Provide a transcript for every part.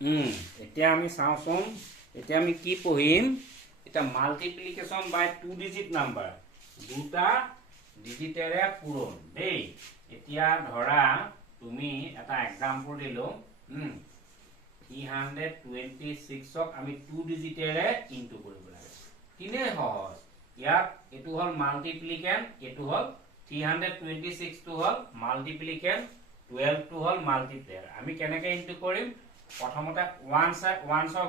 এতিয়া আমি চাওঁচোন এতিয়া আমি কি পঢ়িম এটা মাল্টিপ্লিকেশ্যন বাই 2 ডিজিট নাম্বাৰ দুটা ডিজিটেৰে পূৰণ দেই এতিয়া ধৰা তুমি এটা এক্সাম্পল দিলো 326ক আমি 2 ডিজিটেৰে ইনটু কৰিব লাগে কিনে সহজ ইয়াত এটো হল মাল্টিপ্লিকেন এটো হল 326 টো হল মাল্টিপ্লিকেন 12 টো হল মাল্টিপ্লায়াৰ আমি কেনেকৈ ইনটু কৰিম প্ৰথমতে 1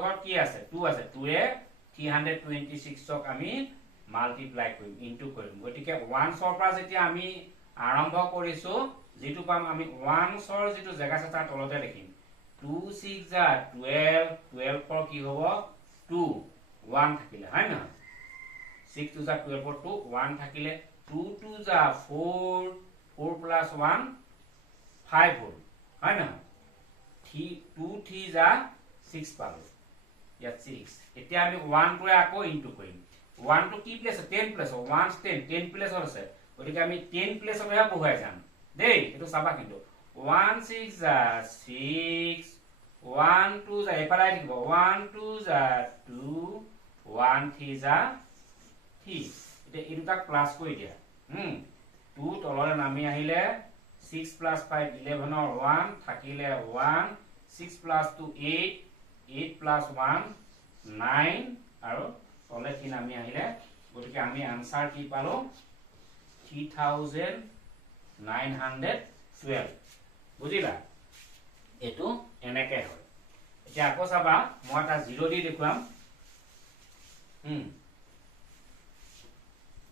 ঘৰত কি আছে 2 আছে 2 এ 326ক আমি মাল্টিপ্লাই কৰিম ইনটু কৰিম গতিকে 1 পৰা যেতিয়া আমি আৰম্ভ কৰিছো যেটো পাম আমি 1 যেটো জায়গা আছে তাৰ তলতে লিখিম 2 6 যা 12 12 पर কি হ'ব 2 1 থাকিলে হয় না 6 2 যা 12 पर 2 1 থাকিলে 2 2 যা 4 4 plus 1 5 হ'ল হয় না 2 3 যা 6 পালো ইয়াত 6 এতিয়া আমি 1 টোৱে আকৌ ইনটু কৰিম 1 টো কি প্লেস 10 প্লেস 1 10 প্লেস আছে গতিকে আমি 10 প্লেস হৈ বহুৱাই যাম দেই এটো চাবা কিন্তু 1 6 যা 6 1 2 যা এপাৰাই দিব 1 2 যা 2 1 3 যা 3 এটা এই দুটা প্লাস কৰি দিয়া 2 তলৰে নামি আহিলে 6 plus 5 11 or 1 থাকিলে 1 6 plus 2 8 8 plus 1 9 আৰু তলে কি নামি আহিলে গতিকে আমি আনসাৰ কি পালো 3912 বুজিলা এটো এনেকে হয় এতিয়া আকৌ চাবা মই এটা 0 দি দেখুৱাম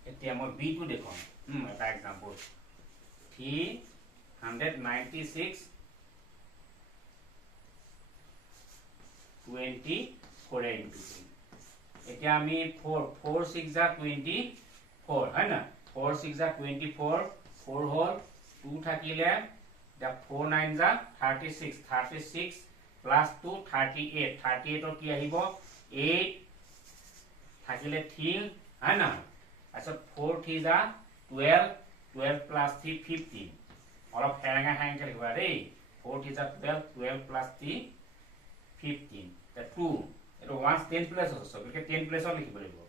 এতিয়া মই b টো দেখুৱাম এটা एग्जांपल 396 20 করে ইনটু এতিয়া আমি 4 4 6 যা 24 হয় না 4 6 যা 24 4 হল 2 থাকিলে দা 4 9 যা 36 36 প্লাস 2 38 38 কি আহিব 8 থাকিলে 3 হয় না আচ্ছা 4 3 যা 12 12 plus 3 15 অলপ হেৰেঙা হেৰেঙা লিখিবা দেই 4 3 যা 12 12 plus 3 15 the 2 it was 10 plus also because 10 plus only লিখিব লাগিব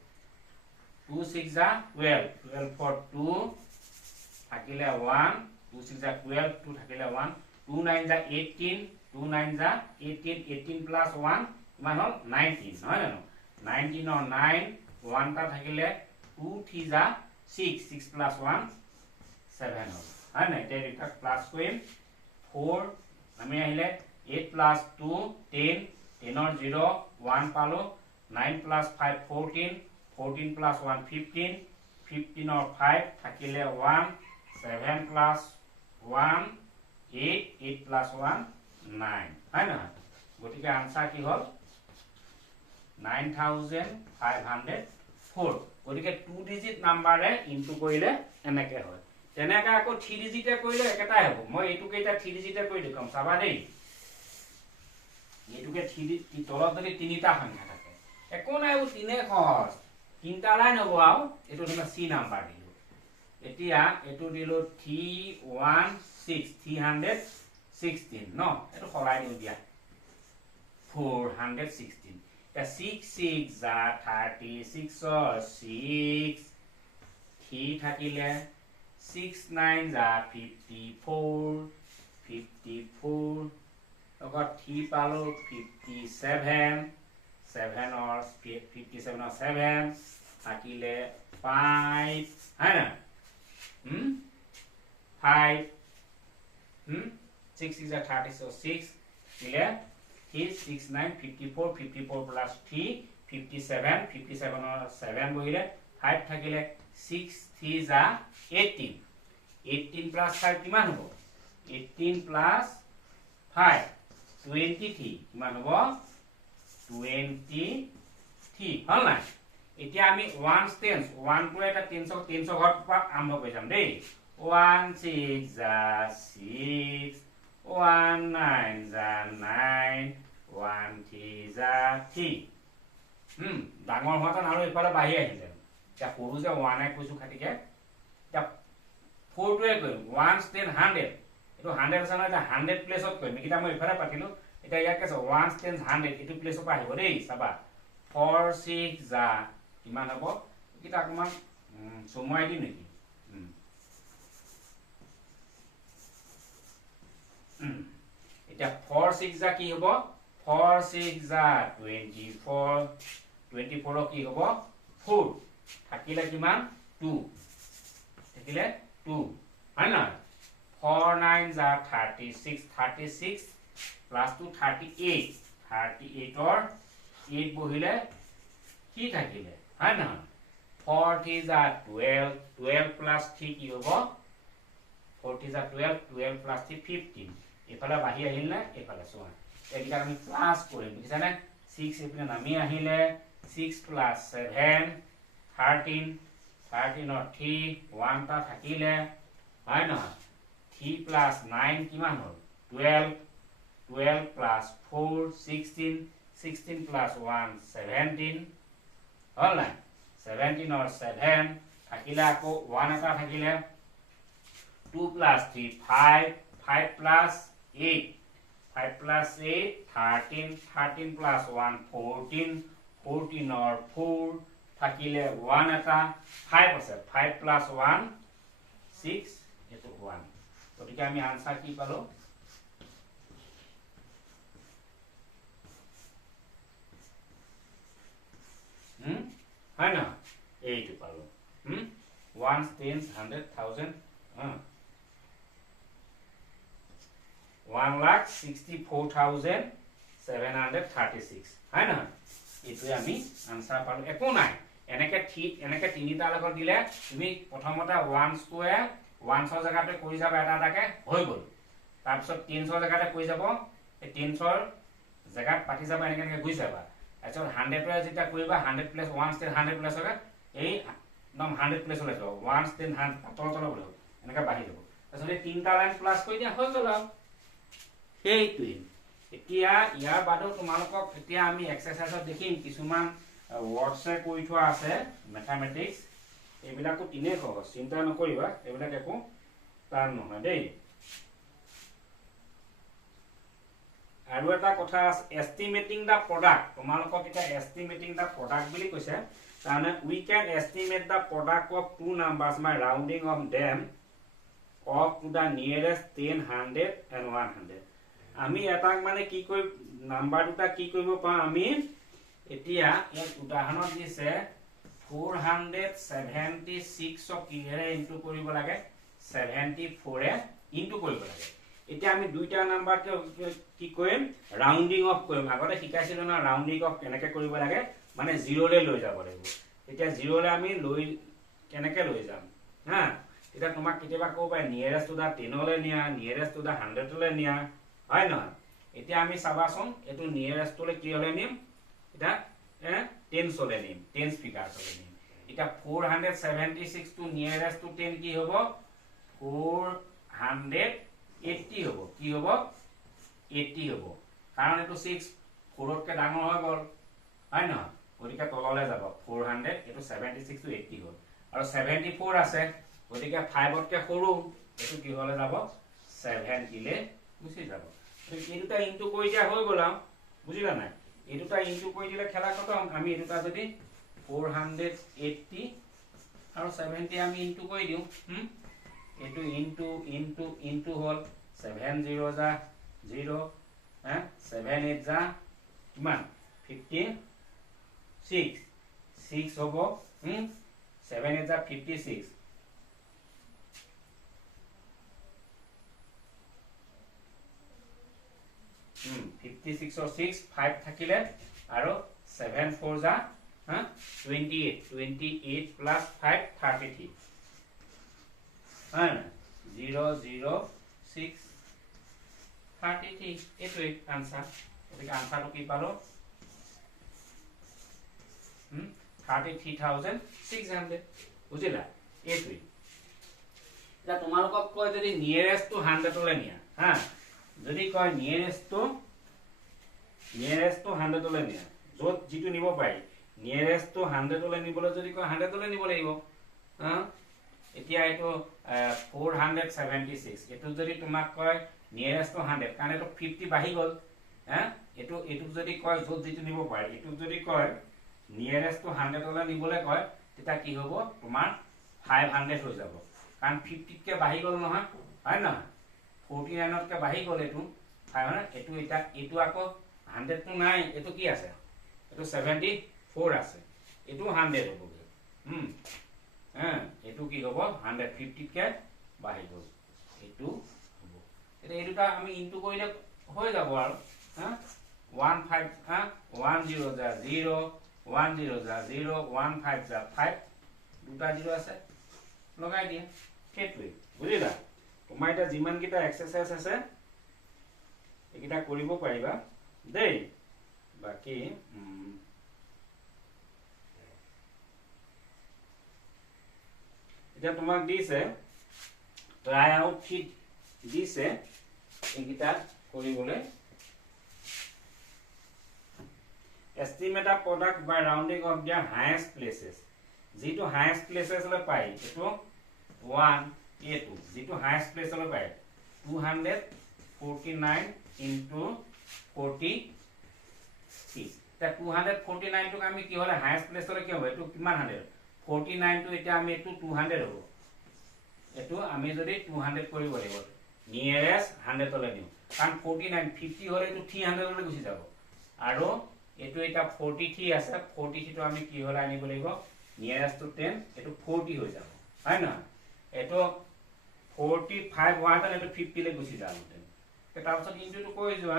2 6 যা 12 12 for 2 থাকিলে 1 2 6 যা 12 2 থাকিলে 1 2 9 যা 18 2 9 যা 18 18 plus 1 কিমান হল 19 নহয় জানো 19 or 9 1 টা থাকিলে 2 3 যা 6 6 plus 1 7 হল হয় না এটা এটা প্লাস কৰিম 4 আমি আহিলে 8 plus 2 10 10 or 0 1 পালো 9 plus 5 14 14 plus 1 15 15 or 5 থাকিলে 1 7 plus 1 8 8 plus 1 9 হয় না গতিকে আনসার কি হল 9504 গতিকে 2 ডিজিট নাম্বারে ইনটু কৰিলে এনেকে হয় তেনেকা আকৌ 3 ডিজিটে কৰিলে একেটাই হ'ব মই এটু কেইটা 3 ডিজিটে কৰি দেখাম চাবা দেই এটুকে 3 তলত যদি তিনিটা সংখ্যা থাকে একো নাই ও তিনে খৰচ তিনটা লাইন হ'ব আও এটু তোমাৰ সি নাম্বাৰ দিলো এতিয়া এটু দিলো 316 316 ন এটু খলাই দিও দিয়া 416 এটা 6 6 যা 36 6 3 থাকিলে 6 9 যা 54 54 লগত 3 পালো 57 7 or 57 or 7 থাকিলে 5 হয় না 5 6 is a 36 দিলে 3 6 9 54 54 plus 3 57 57 or 7 বহিলে 5 থাকিলে 6 3 যা 18 18 plus 5 কিমান হ'ব 18 plus 5 23 কিমান হ'ব 23 হল না এতিয়া আমি 1 টেন্স 1 টো এটা 300 ঘৰত আৰম্ভ কৰি যাম দেই 1 6 যা 6 1 9 যা 9 1 3 যা 3 ডাঙৰ হোৱাটা আৰু এফালে বাঢ়ি আহিলে এতিয়া সৰু যে 1 এ কৈছো খাটিকে এতিয়া 4 টোৱে কৰিম 1 10 100 এটো 100 আছে না 100 প্লেসত কৰিম কিটা মই এফালে পাতিলো এটা ইয়াকে আছে 1 10 100 এটু প্লেসৰ পৰা আহিব দেই চাবা 4 6 যা কিমান হ'ব কিটা অকমান সময় দি নেকি এটা 4 6 যা কি হ'ব 4 6 যা 24 24 কি হ'ব 4 থাকিলে কিমান 2 থাকিলে 2 হয় না 4 9 যা 36 36 plus 2 38 38 or 8 বহিলে কি থাকিলে হয় না 40 যা 12 12 plus 3 কি হ'ব 40 যা 12 12 plus 3 15 এফালে বাহি আহিল না এফালে সোয়া এগিটা আমি প্লাস কৰিম বুজিছানে 6 এপিনে নামি আহিলে 6 plus 7 13 13 or 3 1 টা থাকিলে হয় না 3 plus 9 কিমান হ'ল 12 12 plus 4 16 16 plus 1 17 হ'ল না 17 or 7 থাকিলে আকৌ 1 এটা থাকিলে 2 plus 3 5 5 plus 8 5 plus 8 13 13 plus 1 14 14 or 4 থাকিলে 1 এটা 5 আছে 5 plus 1 6 এটো 1 গতিকে আমি আনসার কি পালো হয় না এইটো পালো 1 10 100 1000 1,64,736 হয় না এটো আমি আনসার পালো একো নাই এনেকে ঠিক এনেকে তিনিটা লগত দিলে তুমি প্ৰথমতে 1 স্কয়াৰ 100 জায়গাতে কৰি যাব এটা এটাকে হৈ গল তাৰ পিছত 300 জায়গাতে কৰি যাব এই 300 জায়গাত পাতি যাব এনেকে এনেকে গুই যাবা আচ্ছা 100 ৰ যেটা কৰিবা 100 প্লাস 1 তে 100 প্লাস হবে এই একদম 100 প্লাস হৈ যাব 1 তে 100 তল তল হ'ব এনেকে বাঢ়ি যাব তাৰপিছত এই তিনটা লাইন প্লাস কৰি দিয়া হৈ গল সেইটোই এতিয়া ইয়াৰ বাদও তোমালোকক এতিয়া আমি এক্সাৰসাইজত দেখিম কিছুমান ওয়াৰ্ডসে কৰি থোৱা আছে ম্যাথমেটিক্স এইবিলাকো তিনে সহজ চিন্তা নকৰিবা এইবিলাক একো টান নহয় দেই আৰু এটা কথা এস্টিমেটিং দা প্ৰডাক্ট তোমালোকক এটা এস্টিমেটিং দা প্ৰডাক্ট বুলি কৈছে তাৰমানে we can estimate the product of two numbers by rounding of them of to the nearest 10 100 and 100 আমি এটাক মানে কি কই নাম্বার দুটা কি কৰিব পাম আমি এতিয়া এক উদাহৰণত দিছে 476 ক কিহেৰে ইনটু কৰিব লাগে 74 এ ইনটু কৰিব লাগে এতিয়া আমি দুইটা নাম্বাৰকে কি কৰিম ৰাউন্ডিং অফ কৰিম আগতে শিকাইছিল না ৰাউন্ডিং অফ কেনেকৈ কৰিব লাগে মানে 0 লে লৈ যাব লাগিব এতিয়া 0 লে আমি লৈ কেনেকৈ লৈ যাম হা এতিয়া তোমাক কিবা ক'ব পাই নিয়াৰেষ্ট টু দা 10 লে নিয়া নিয়াৰেষ্ট টু দা 100 লে নিয়া হয় না এতিয়া আমি চাবাচোন এটো নিয়াৰেষ্ট টু লে কি হলে নিম এটা 10 চলে নিম 10 ফিগার চলে নিম এটা 476 টু নিয়ারেস্ট টু 10 কি হবো 480 হবো কি হবো 80 হবো কারণ এটো 6 4 কে ডাঙৰ হৈ গল হয় না গতিকে তললে যাব 400 এটো 76 টু 80 হল আৰু 74 আছে গতিকে 5 কে সৰু এটো কি হলে যাব 70 লে গুছি যাব এইটা ইনটু কৰি দিয়া হৈ গল বুজিলা নাই এই দুটা ইনটু কৰি দিলে খেলা খতম আমি এই দুটা যদি 480 আৰু 70 আমি ইনটু কৰি দিও এটো ইনটু ইনটু ইনটু হল 70 যা 0 78 যা কিমান 56 6 হ'ব 78 যা 56 56 or 6 5 থাকিলে আৰু 7 4 যা 28 28 plus 5 33 হয় 0 0 6 33 এটো आंसर এটাকে आंसर কি পালো 33600 বুজিলা এটোই এটা তোমালোকক কয় যদি নিয়ারেস্ট টু 100 লে নিয়া হা যদি কয় নিয়ারেস্ট টু 100 লে নিয়া যত জিটো নিব পাই নিয়ারেস্ট টু 100 লে নিবলৈ যদি কয় 100 লে নিব লাগিব হা এতিয়া এটো 476 এটো যদি তোমাক কয় নিয়ারেস্ট টু 100 কানে তো 50 বাহি গল এটুক যদি কয় য'ত যেটো নিব পাৰে এটুক যদি কয় নিয়াৰেষ্ট টু 100 লৈ নিবলে কয় তেতিয়া কি হ'ব তোমাৰ 500 হৈ যাব কাৰণ 50 কে বাঢ়ি গ'ল নহয় হয় না 49 কে বাঢ়ি গ'ল এটু 500 এটু এটা এটু আকৌ 100 তো নাই এটু কি আছে এটু 74 আছে এটু 100 হ'ব এটু কি হ'ব 150 কে বাঢ়ি গ'ল এটু হ'ব এটা এই দুটা আমি ইনটু কৰিলে হৈ যাব আৰু 15 10 যা 0 10 যা 0 15 যা 5 দুটা 0 আছে লগাই দিয়া সেইটোৱে বুজিলা তোমাৰ এটা যিমান কিটা এক্সাৰসাইজ আছে এইকিটা কৰিব পাৰিবা দেই বাকি এটা তোমাক দিছে ট্ৰাই আউট শীট দিছে এইকিটা কৰিবলৈ estimate a product by rounding of the highest places যেটো highest places লৈ পাই এটো 1 a2 যেটো highest place লৈ পাই 249 into 43 তা 249 টোক আমি কি হলে highest place লৈ কি হ'ব এটো কিমান 100 49 টো এটা আমি এটো 200 হ'ব এটো আমি যদি 200 কৰিব লাগিব নিয়াৰেস্ট 100 লৈ নিও কাৰণ 49 50 হলে এটো 300 লৈ গুছি যাব আৰু এটো এটা 43 আছে 43 টো আমি কি হলে আনিব লাগিব নিয়ারেস্ট টু 10 এটো 40 হৈ যাব হয় না এটো 45 ওয়াটা এটো 50 লৈ গুছি যাব তাৰ পিছত ইনটু টো কৈ যোৱা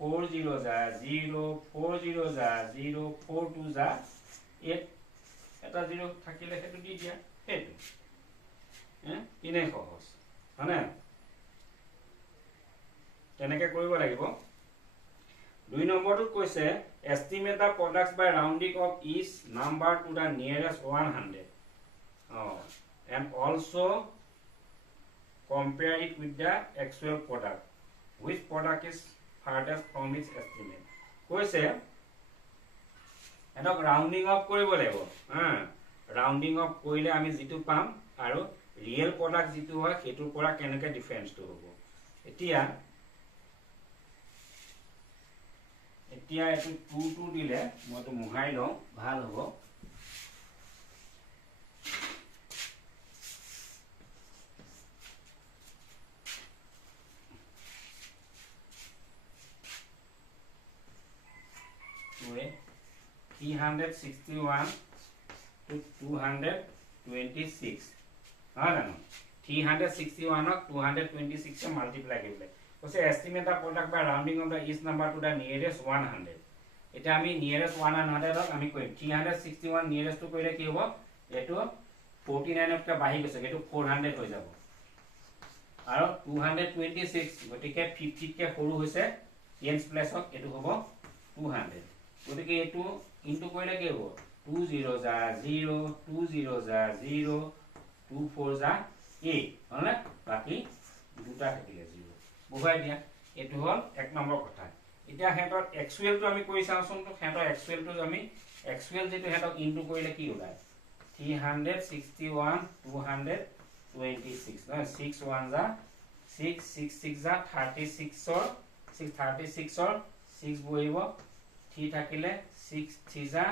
40 যা 0 40 যা 0 42 যা 8 এটা 0 থাকিলে হেতু দি দিয়া হেতু ইনে সহজ হয়নে তেনেকে কৰিব লাগিব 2 নম্বৰটো কৈছে estimate the products by rounding of each number to the nearest 100 and also compare it with the actual product which product is farthest from its estimate কৈছে এনক রাউন্ডিং অফ কৰিব লাগিব ৰাউন্ডিং অফ কৰিলে আমি যেটো পাম আৰু ৰিয়েল প্ৰডাক্ট যেটো হয় হেতুৰ পৰা কেনেকৈ ডিফাৰেন্সটো হ'ব এতিয়া এতিয়া এটো 2 দিলে মইটো মুহাই লওঁ ভাল হ'ব ওয়ে 361 to 226 হয় না 361 ক 226 से मल्टीप्लाई কৰিলে কৈছে estimate the product by rounding of the each number to the nearest 100 এটা আমি nearest 100 ক আমি কই 361 nearest to কইলে কি হ'ব এটো 49 ক বাহি গৈছে এটো 400 হৈ যাব আৰু 226 গটিকে 50 কে সৰু হৈছে tens প্লাস ক এটো হ'ব 200 গটিকে এটো ইনটু কইলে কি হ'ব 20 যা 0 20 যা 0 24 যা 8 হলে বাকি দুটা থাকিলে 0 বুঝাই দিয়া এটো হল এক নম্বৰ কথা এতিয়া হেতৰ এক্সুৱেল টো আমি কই চাওছন তো হেতৰ এক্সুৱেল টো আমি এক্সুৱেল যেটো হেতক ইনটু কৰিলে কি ওলাই 361 226 না 6 1 যা 6 6 6 যা 36 ৰ 636 ৰ 6 বহিব 3 থাকিলে 6 3 যা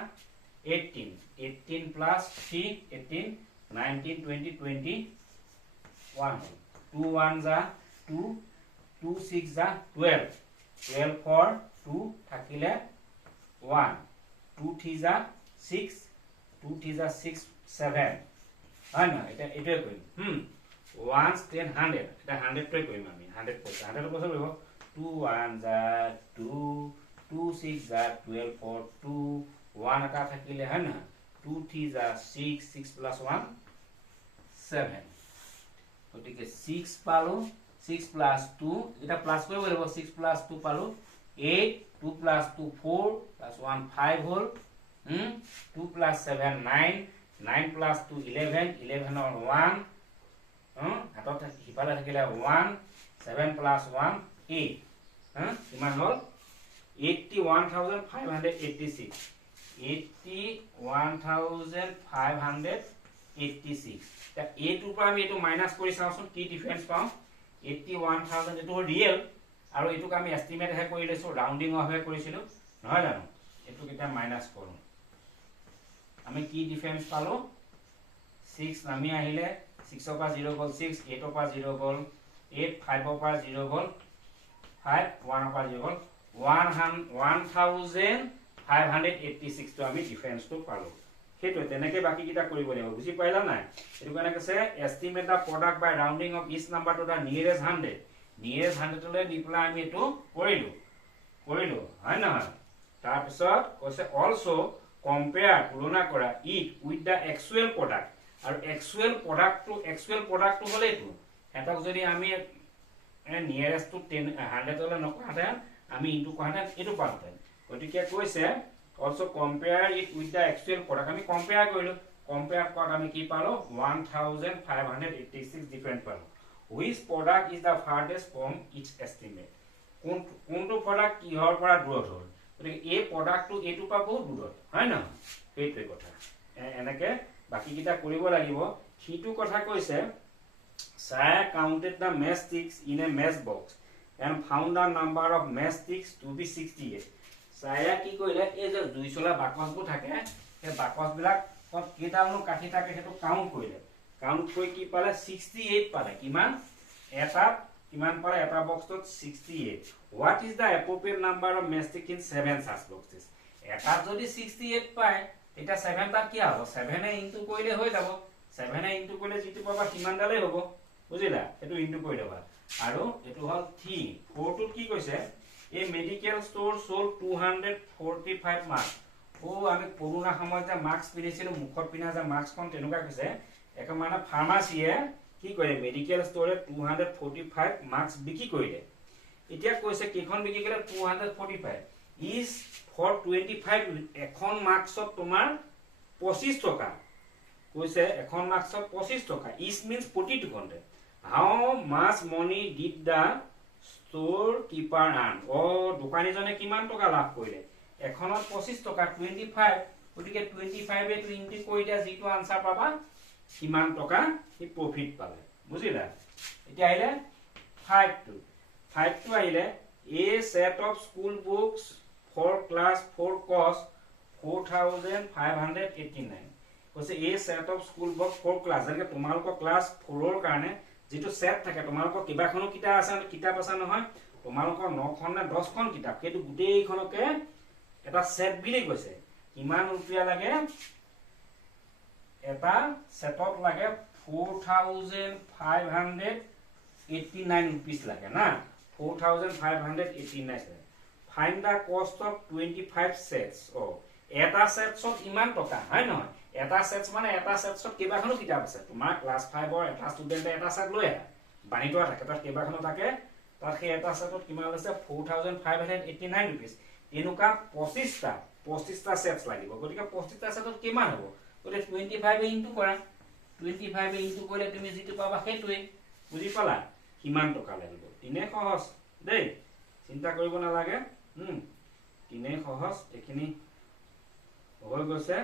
18 18 plus 3 18 19 20 21 2 1 za 2 2 6 za 12 12 for 2 thakile 1 2 3 za 6 2 3 za 6 7 ana eta koi 1 10 100 eta 100 to koi mami 100 বছৰ হইব 2 1 za 2 2 6 za 12 for 2 1 এটা থাকিলে হয় না 2 3 যা 6 6 plus 1 7 ওটিকে 6 পালো 6 plus 2 এটা প্লাস কৰিব লাগিব 6 plus 2 পালো 8 2 plus 2 4 plus 1 5 hall 2 plus 7 9 9 plus 2 11 11 or 1 হাতত হিপালে থাকিলে 1 7 plus 1 8 কিমান হল 81586 81586 তা এটুৰ পৰা আমি এটো মাইনাস কৰি চাওছন কি ডিফাৰেন্স পাও 81000 এটো ৰিয়েল আৰু এইটোক আমি এষ্টিমেট হে কৰি লৈছো ৰাউন্ডিং অফ হে কৰিছিলো নহয় জানো এইটোক এটা মাইনাস কৰো আমি কি ডিফাৰেন্স পালো 6 নামি আহিলে 6 ৰ পৰা 0 গল 6 8 ৰ পৰা 0 গল 8 5 ৰ পৰা 0 গল 5 1 ৰ পৰা 0 গল 1586 টো আমি ডিফাৰেন্সটো পালো সেইটো তেনেকৈ বাকি কিটা কৰিব লাগিব বুজি পাইলা নাই এটো কাৰণে কৈছে estimate the product by rounding off each number to the nearest 100 লৈ দি পেলাই আমি এটো কৰিলো হয় নহয় তাৰ পিছত কৈছে অলসো কম্পেয়াৰ তুলনা কৰা it with the actual product আৰু একচুৱেল প্ৰডাক্টটো হলে এটো এটাক যদি আমি নিয়াৰেষ্ট টু 100 লৈ নকৰাতে আমি ইনটু কৰাতে এটো পাতে গতিকে কৈছে also compare it with the actual product আমি compare কৰিলো compare কৰাত আমি কি পালো 1586 different পালো which product is the farthest from its estimate কোনটো product কিহৰ পৰা দূৰত হ'ল গতিকে এই প্ৰডাক্টটো এটো পৰা বহুত দূৰত হয় না সেইটোৱে কথা এনেকে বাকি কিটা কৰিব লাগিব হিটো কথা কৈছে Saya counted the matchsticks in a matchbox and found the number of matchsticks to be 68 সায়া কি কইলে এই যে দুইছলা বাকসবোৰ থাকে এই বাকসবিলাক কত কেটানো কাঠি থাকে হেতু কাউন্ট কইলে কাউন্ট কই কি পালে 68 পালে কিমান এটা কিমান পালে এটা বক্সত 68 what is the appropriate number of matchsticks in 7 such boxes এটা যদি 68 পায় এটা 7 টা কি হ'ব 7 এ ইনটু কইলে হৈ যাব 7 এ ইনটু কইলে যেটো পাবা কিমান ডালে হ'ব বুজিলা এটো ইনটু কই দেবা আৰু এটো হল 3 4 টো কি কৈছে A medical store sold 245 marks. আমি করোনা সময়তে মাস্ক পিনিছিল মুখত পিনা যে মাস্কখন তেনুকা কৈছে এক মানে ফাৰ্মাসিয়ে কি কৰে মেডিকেল ষ্টৰে 245 মাস্ক বিকি কৰিলে এতিয়া কৈছে কিখন বিকি কৰিলে 245 is for 25 এখন মাস্কত তোমাৰ 25 টকা কৈছে এখন মাস্কত 25 টকা is means প্ৰতিটো কন্তে how much money did the store keeper earn দোকানীজনে কিমান টকা লাভ কৰিলে এখনত 25 টকা 25 গতিকে 25 এ ইনটু কৰি দিয়া যেটো আনসাৰ পাবা কিমান টকা হি প্ৰফিট পালে বুজিলা এতিয়া আহিলে 5 টো আহিলে a set of school books for class 4 cost 4589 কৈছে a set of school books for class যেনে তোমালোকৰ ক্লাস 4 ৰ কাৰণে যেটো সেট থাকে তোমালোকৰ কিবাখনো কিতাপ আছে নহয় তোমালোকৰ 9 খন না 10 খন কিতাপ কেটো গুটেইখনকে এটা সেট বিলি কৈছে কিমান रुपया লাগে এটা সেটত লাগে 4589 rupees লাগে না 4589 find the cost of 25 sets এটা সেটছত ইমান টকা হয় নহয় এটা সেটস মানে এটা সেটছত কিবাখনো কিতাপ আছে তোমাৰ ক্লাস 5 ৰ এটা ষ্টুডেন্টে এটা সেট লৈ আহে বানিটো থাকে তাত কিবাখনো থাকে তাত সেই এটা সেটত কিমান আছে 4589 rupees এনুকা 25টা সেটস লাগিব গতিকে 25টা সেটত কিমান হ'ব গতিকে 25 এ ইনটু কৰা 25 এ ইনটু কৰিলে তুমি যেটো পাবা সেইটোৱে বুজি পালা কিমান টকা লাগিব তিনে সহজ দেই চিন্তা কৰিব নালাগে তিনে সহজ এখিনি হৈ গৈছে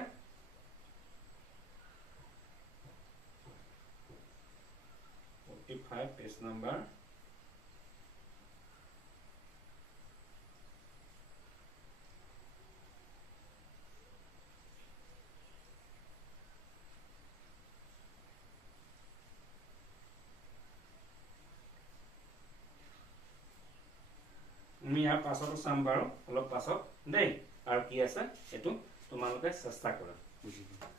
page number আমি ইয়াৰ পাছতো চাম বাৰু অলপ পাছত দেই আৰু কি আছে এটো তোমালোকে চেষ্টা কৰা বুজিবা